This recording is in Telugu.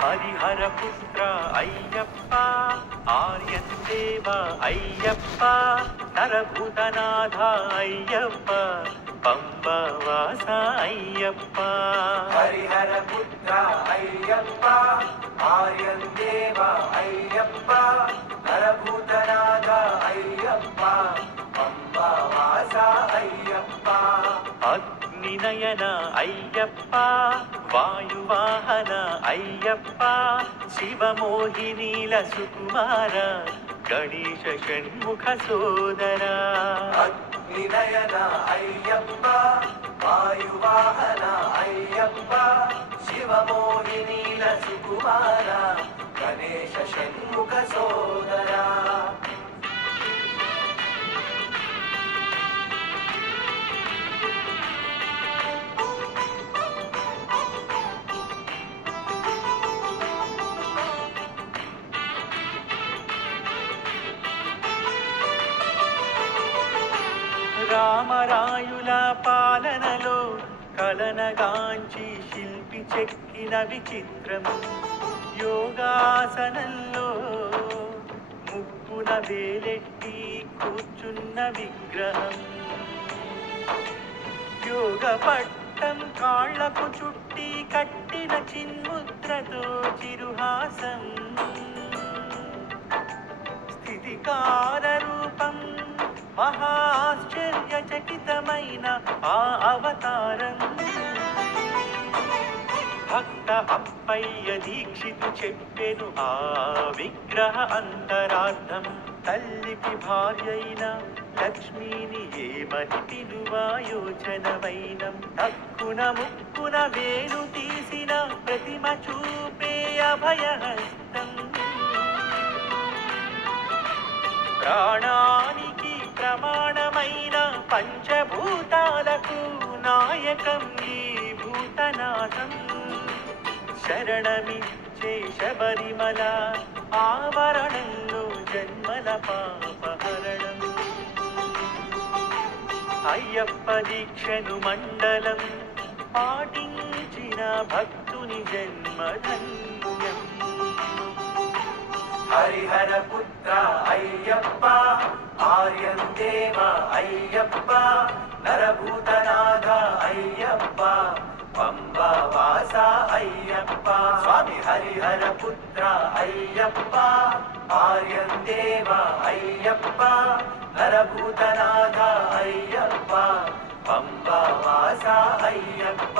హరిహరపుత్ర అయ్యప్ప, ఆర్యందేవ అయ్యప్ప, నరభూతనాథ అయ్యప్ప, పంబవాస అయ్యప్ప. హరిహరపుత్ర అయ్యప్ప, ఆర్యందేవ అయ్యప్ప, నరభూతనాథ అయ్యప్ప, పంబవాస అయ్యప్ప. అగ్నినయన అయ్యప్ప, వాయువాహన అయ్యప్ప, శివమోహినీల సుకుమార, గణేశ షణ్ముఖ సోదర. అగ్నినయన అయ్యప్ప, వాయువాహన అయ్యప్ప, శివమోహినీల సుకుమార, గణేశ షణ్ముఖ సోదర. రామరాయుల పాలనలో కలనగాంచి శిల్పి చెక్కిన విచిత్రం, యోగాసనంలో ముక్కున వేలెట్టి కూర్చున్న విగ్రహం, యోగ పట్టం కాళ్లకు చుట్టి కట్టిన చిన్ముద్రతో చిరుహాసం, స్థితికార రూపం మహాశ్చర్యచకితమైన ఆ అవతారం. భక్త అప్పయ్య దీక్షితు చెప్పెను ఆ విగ్రహ అంతరార్థం. తల్లికి భార్యైన లక్ష్మీని ఏమని పిలువా యోచనవైనం. తక్కున ముక్కున వేలు తీసిన ప్రతిమ చూపే అభయహస్తం. ప్రాణానికి ప్రమాణమైన పంచభూతాలకు నాయకం ఈ భూతనాథం. శరణమిచ్చే శబరిమల ఆవరణంలో జన్మల పాపహరణం. అయ్యప్ప దీక్షను మండలం పాటించిన భక్తుని జన్మధన్యం. హరిహరపుత్ర అయ్యప్ప, ఆర్యందేవ అయ్యప్ప, నరభూతనాథ అయ్యప్ప, పంబవాస అయ్యప్ప. స్వామి హరిహరపుత్ర అయ్యప్ప, ఆర్యందేవ అయ్యప్ప, నరభూతనాథ అయ్యప్ప, పంబవాస అయ్యప్ప.